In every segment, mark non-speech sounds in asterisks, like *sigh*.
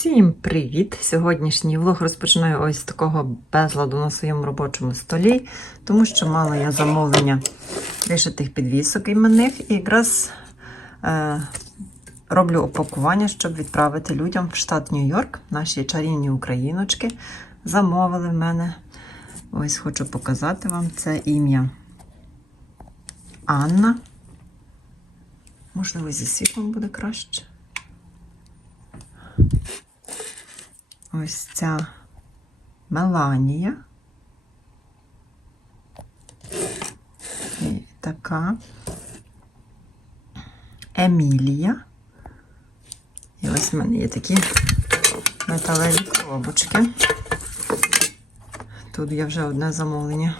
Всім привіт! Сьогоднішній влог розпочинаю ось з такого безладу на своєму робочому столі, тому що мала я замовлення вишитих підвісок іменних і якраз е, роблю опакування, щоб відправити людям в штат Нью-Йорк. Наші чарівні україночки замовили в мене. Ось хочу показати вам це ім'я Анна. Можливо, зі світлом буде краще. Ось ця Меланія. І така Емілія. І ось в мене є такі металеві коробочки. Тут я вже одне замовлення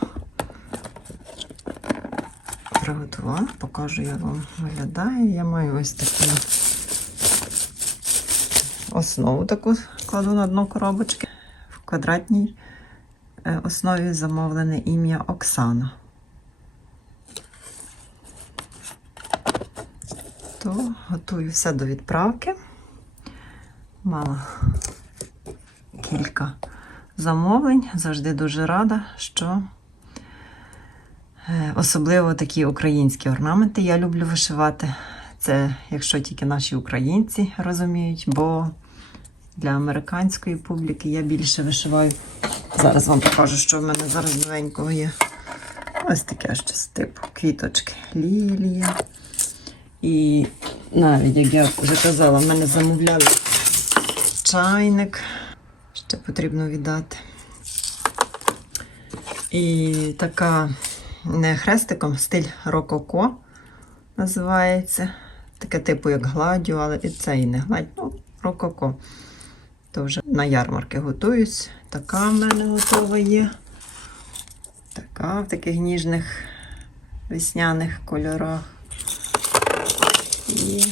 приготувала. Покажу, як вам виглядає. Я маю ось таку основу таку кладу на дно коробочки. В квадратній е, основі замовлене ім'я Оксана. То готую все до відправки. Мала кілька замовлень. Завжди дуже рада, що е, особливо такі українські орнаменти я люблю вишивати. Це якщо тільки наші українці розуміють, бо для американської публіки я більше вишиваю. Зараз вам покажу, що в мене зараз новенького є. Ось таке щось типу квіточки лілія. І навіть, як я вже казала, в мене замовляли чайник. Ще потрібно віддати. І така не хрестиком, стиль рококо називається. Таке типу, як гладю, але і це і не гладь. Ну, рококо. То вже на ярмарки готуюсь. Така в мене готова є. Така в таких ніжних весняних кольорах. І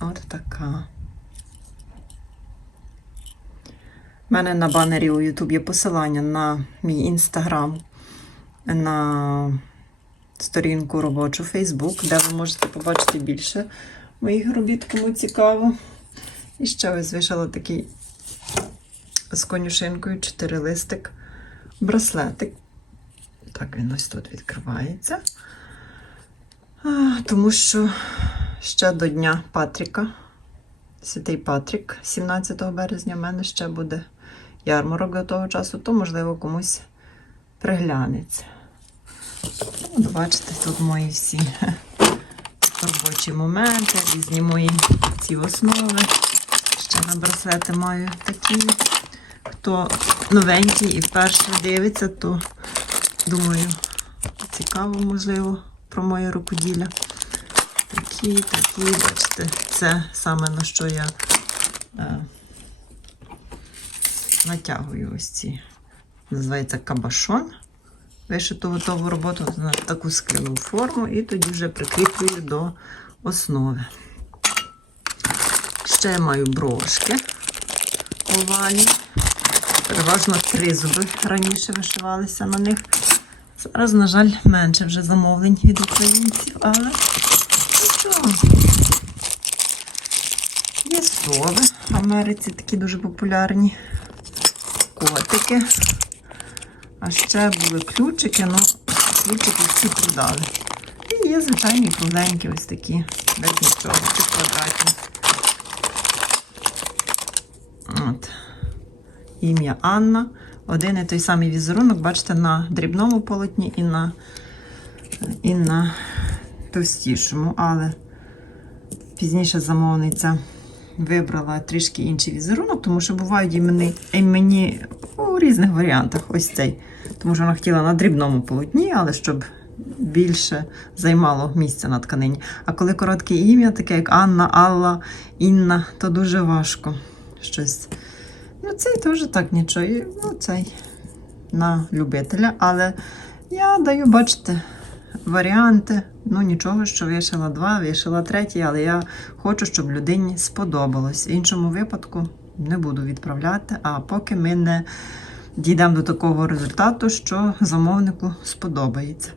от така. У мене на банері у YouTube є посилання на мій інстаграм, на сторінку робочу Facebook, де ви можете побачити більше моїх робіт, кому цікаво. І ще ось вишила такий з конюшинкою чотирилистик браслетик. Так, він ось тут відкривається. А, тому що ще до Дня Патріка, Святий Патрік, 17 березня, в мене ще буде ярмарок до того часу, то, можливо, комусь приглянеться. От, бачите, тут мої всі *laughs* робочі моменти, різні мої ці основи. Браслети маю такі. Хто новенький і вперше дивиться, то думаю, цікаво, можливо, про моє рукоділля. Такі, такі, бачите, це саме на що я е, натягую ось ці. Називається кабашон. Вишиту готову роботу на таку скляну форму і тоді вже прикріплюю до основи. Ще маю брошки овальні. Переважно три зуби раніше вишивалися на них. Зараз, на жаль, менше вже замовлень від українців, але нічого. Є сови в Америці такі дуже популярні. Котики. А ще були ключики, ну ключики всі продали. І є звичайні кругленькі ось такі, без нічого, квадратні. От. Ім'я Анна. Один і той самий візерунок, бачите, на дрібному полотні і на, і на товстішому. Але пізніше замовниця вибрала трішки інший візерунок, тому що бувають імені, імені у різних варіантах. Ось цей. Тому що вона хотіла на дрібному полотні, але щоб більше займало місця на тканині. А коли коротке ім'я, таке як Анна, Алла, Інна, то дуже важко щось. Ну, цей теж так нічого. Ну, цей на любителя. Але я даю, бачите, варіанти. Ну, нічого, що вишила два, вишила третій, але я хочу, щоб людині сподобалось. В іншому випадку не буду відправляти, а поки ми не дійдемо до такого результату, що замовнику сподобається.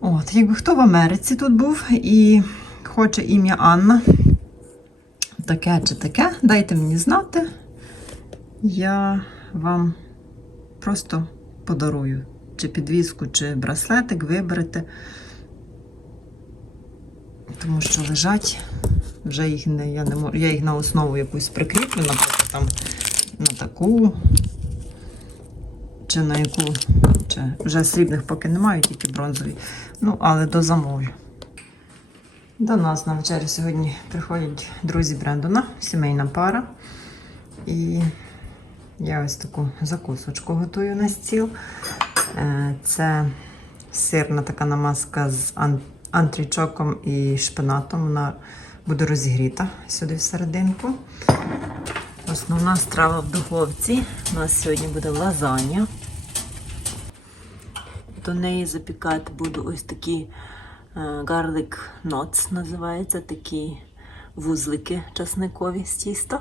От, якби хто в Америці тут був і хоче ім'я Анна, таке чи таке, дайте мені знати. Я вам просто подарую. Чи підвіску, чи браслетик виберете. Тому що лежать, вже їх не, я не можу, я їх на основу якусь прикріплю, наприклад, там на таку, чи на яку, чи вже срібних поки немає, тільки бронзові. Ну, але до замовлю. До нас на вечерю сьогодні приходять друзі Брендона, сімейна пара. І я ось таку закусочку готую на стіл. Е, Це сирна така намазка з антрічоком і шпинатом. Вона буде розігріта сюди всерединку. Основна страва в духовці. У нас сьогодні буде лазанья. До неї запікати буду ось такі garlic knots називається, такі вузлики часникові з тіста.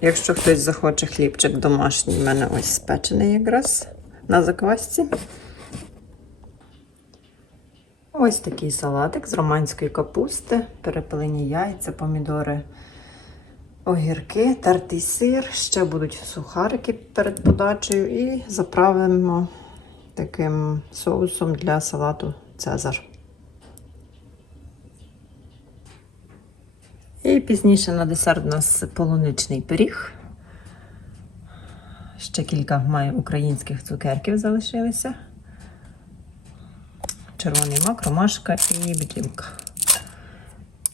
Якщо хтось захоче хлібчик домашній, в мене ось спечений якраз на заквасці. Ось такий салатик з романської капусти, перепелені яйця, помідори, огірки, тертий сир. Ще будуть сухарики перед подачею і заправимо таким соусом для салату Цезар. І пізніше на десерт у нас полуничний пиріг. Ще кілька має українських цукерків залишилися. Червоний мак, ромашка і бджілка.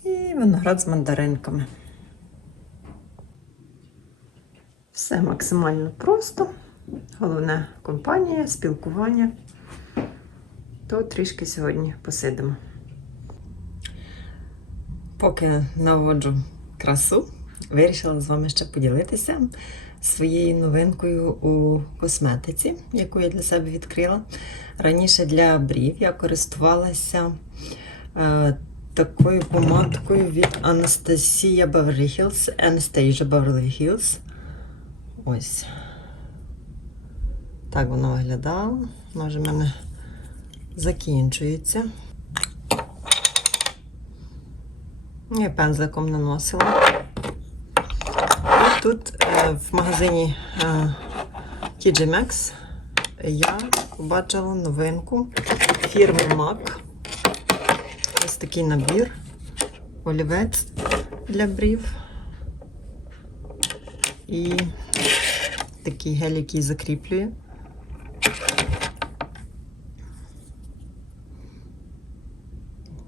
І виноград з мандаринками. Все максимально просто. Головне компанія, спілкування. То трішки сьогодні посидимо. Поки наводжу красу, вирішила з вами ще поділитися своєю новинкою у косметиці, яку я для себе відкрила. Раніше для брів я користувалася е, такою помадкою від Anastasia Beverly Hills, Anastasia Beverly Hills. Ось. Так воно виглядало. Може, в мене закінчується. Я пензликом наносила. І тут е, в магазині е, TJ Maxx я побачила новинку фірми MAC. Ось такий набір. Олівець для брів. І такий гель, який закріплює.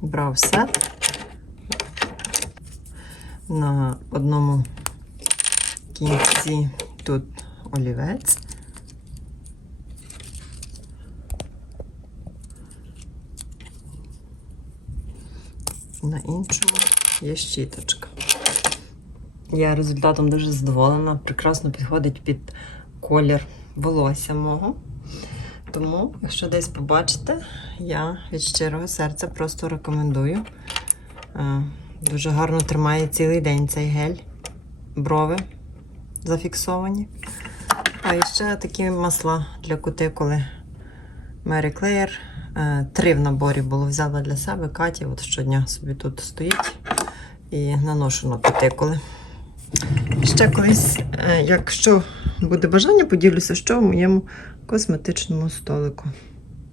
Брав сет. На одному кінці тут олівець. На іншому є щіточка. Я результатом дуже задоволена. Прекрасно підходить під колір волосся мого. Тому, якщо десь побачите, я від щирого серця просто рекомендую. Дуже гарно тримає цілий день цей гель. Брови зафіксовані. А ще такі масла для кутикули Mary Claire. Е, Три в наборі було взяла для себе. Каті от щодня собі тут стоїть і наношу на кутикули. Ще колись, е, якщо буде бажання, поділюся, що в моєму косметичному столику.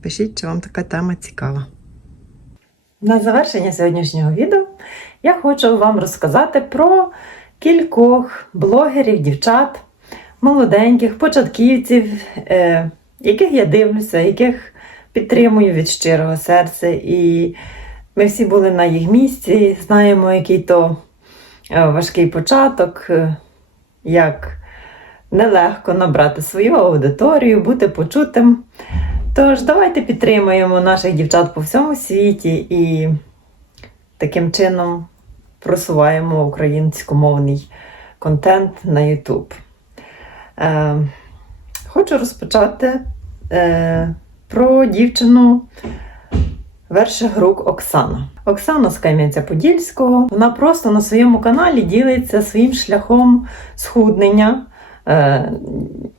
Пишіть, чи вам така тема цікава. На завершення сьогоднішнього відео я хочу вам розказати про кількох блогерів, дівчат, молоденьких, початківців, е, яких я дивлюся, яких підтримую від щирого серця. І ми всі були на їх місці, знаємо, який то е, важкий початок, е, як нелегко набрати свою аудиторію, бути почутим. Тож, давайте підтримаємо наших дівчат по всьому світі і таким чином просуваємо українськомовний контент на YouTube. Е, хочу розпочати е, про дівчину верших рук Оксана. Оксана з Кам'янця-Подільського. Вона просто на своєму каналі ділиться своїм шляхом схуднення. Е,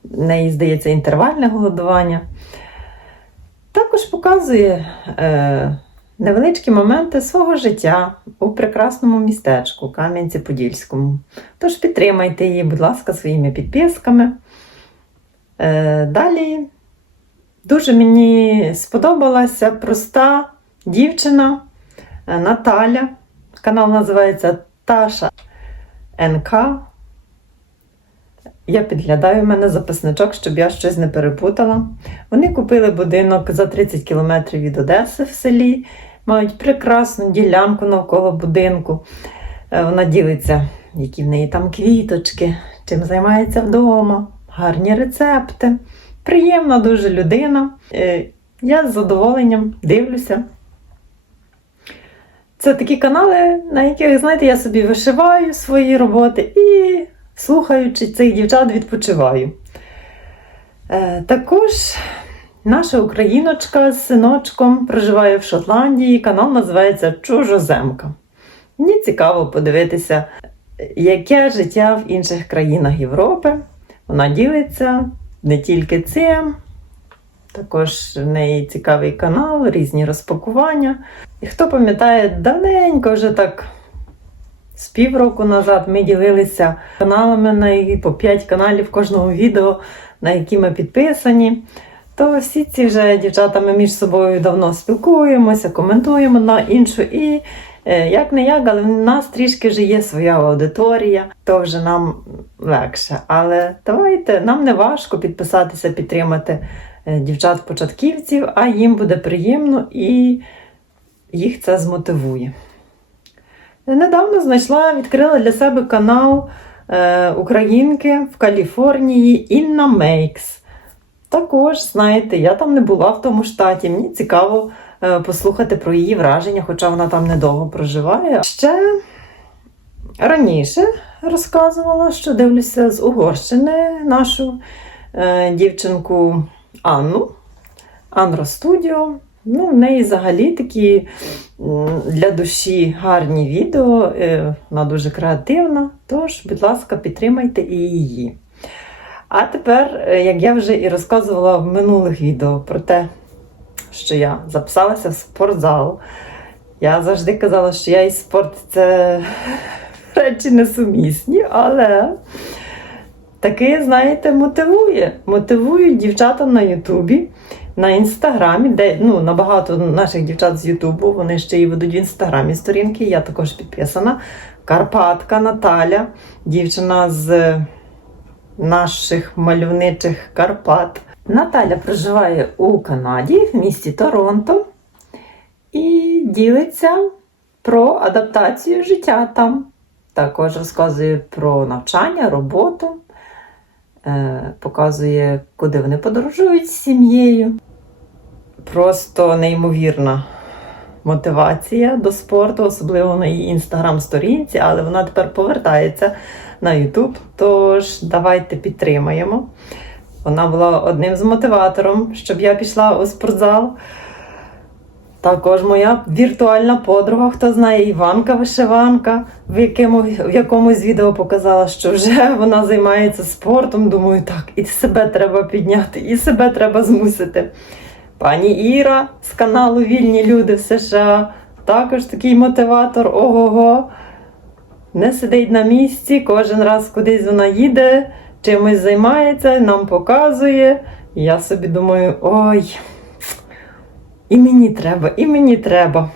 в неї, здається, інтервальне голодування. Також показує, е, невеличкі моменти свого життя у прекрасному містечку Кам'янці-Подільському. Тож підтримайте її, будь ласка, своїми підписками. Е, Далі дуже мені сподобалася проста дівчина е, Наталя. Канал називається Таша НК. Я підглядаю в мене записничок, щоб я щось не перепутала. Вони купили будинок за 30 кілометрів від Одеси в селі, мають прекрасну ділянку навколо будинку. Е, Вона ділиться, які в неї там квіточки, чим займається вдома, гарні рецепти. Приємна дуже людина. Е, Я з задоволенням дивлюся. Це такі канали, на яких, знаєте, я собі вишиваю свої роботи і, слухаючи цих дівчат, відпочиваю. Е, також наша україночка з синочком проживає в Шотландії. Канал називається Чужоземка. Мені цікаво подивитися, яке життя в інших країнах Європи. Вона ділиться не тільки цим, також в неї цікавий канал, різні розпакування. І хто пам'ятає, давненько вже так з півроку назад ми ділилися каналами на по 5 каналів кожного відео, на які ми підписані. То всі ці вже дівчата ми між собою давно спілкуємося, коментуємо на іншу. І е, як не як, але в нас трішки вже є своя аудиторія, то вже нам легше. Але давайте, нам не важко підписатися, підтримати е, дівчат-початківців, а їм буде приємно і їх це змотивує. Недавно знайшла, відкрила для себе канал е, Українки в Каліфорнії Інна Мейкс. Також, знаєте, я там не була в тому штаті. Мені цікаво е, послухати про її враження, хоча вона там недовго проживає. Ще раніше розказувала, що дивлюся з Угорщини нашу е, дівчинку Анну. Анро Студіо. Ну, в неї взагалі такі для душі гарні відео, е, вона дуже креативна. Тож, будь ласка, підтримайте і її. А тепер, е, як я вже і розказувала в минулих відео про те, що я записалася в спортзал. Я завжди казала, що я і спорт це *laughs* речі несумісні, але таки, знаєте, мотивує. Мотивують дівчата на Ютубі, на інстаграмі, де ну, набагато наших дівчат з Ютубу, вони ще й ведуть в інстаграмі сторінки. Я також підписана. Карпатка Наталя, дівчина з наших мальовничих Карпат. Наталя проживає у Канаді, в місті Торонто, і ділиться про адаптацію життя там. Також розказує про навчання, роботу, е, показує, куди вони подорожують з сім'єю. Просто неймовірна мотивація до спорту, особливо на її інстаграм-сторінці, але вона тепер повертається на Ютуб. Тож давайте підтримаємо. Вона була одним з мотиватором, щоб я пішла у спортзал. Також моя віртуальна подруга, хто знає, Іванка Вишиванка, в, якому, в якомусь відео показала, що вже *laughs* вона займається спортом. Думаю, так, і себе треба підняти, і себе треба змусити. Пані Іра з каналу Вільні Люди в США. Також такий мотиватор. Ого-го. Не сидить на місці, кожен раз кудись вона їде, чимось займається, нам показує. І я собі думаю, ой, і мені треба, і мені треба.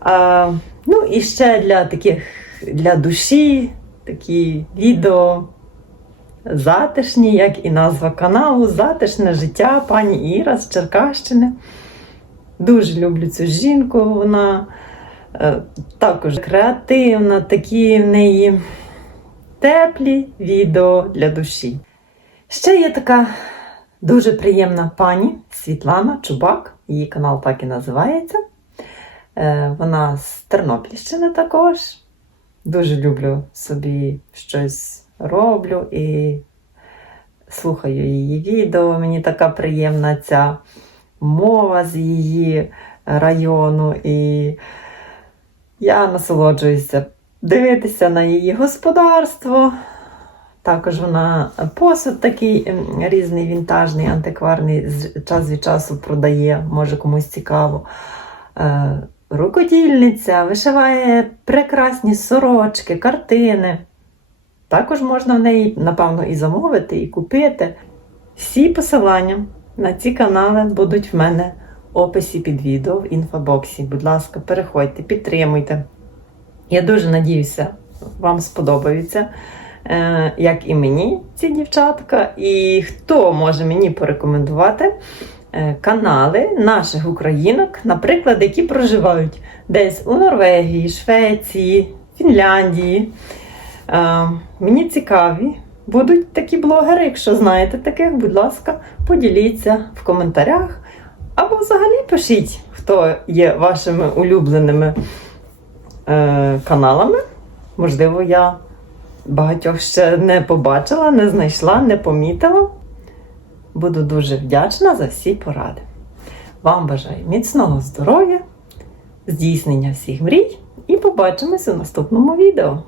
А, ну, і ще для таких для душі такі відео затишні, як і назва каналу, затишне життя пані Іра з Черкащини. Дуже люблю цю жінку. Вона також креативна, такі в неї теплі відео для душі. Ще є така дуже приємна пані Світлана Чубак, її канал так і називається. Е, Вона з Тернопільщини також. Дуже люблю собі щось роблю і слухаю її відео. Мені така приємна ця мова з її району. І я насолоджуюся дивитися на її господарство. Також вона посуд такий ем, різний, вінтажний, антикварний, час від часу продає, може комусь цікаво. е, рукодільниця, вишиває прекрасні сорочки, картини. Також можна в неї, напевно, і замовити, і купити. Всі посилання на ці канали будуть в мене описі під відео в інфобоксі. Будь ласка, переходьте, підтримуйте. Я дуже надіюся, вам сподобаються, е, як і мені ці дівчатка. І хто може мені порекомендувати е, канали наших українок, наприклад, які проживають десь у Норвегії, Швеції, Фінляндії. Е, Мені цікаві будуть такі блогери. Якщо знаєте таких, будь ласка, поділіться в коментарях. Або взагалі пишіть, хто є вашими улюбленими е, каналами. Можливо, я багатьох ще не побачила, не знайшла, не помітила. Буду дуже вдячна за всі поради. Вам бажаю міцного здоров'я, здійснення всіх мрій і побачимось у наступному відео.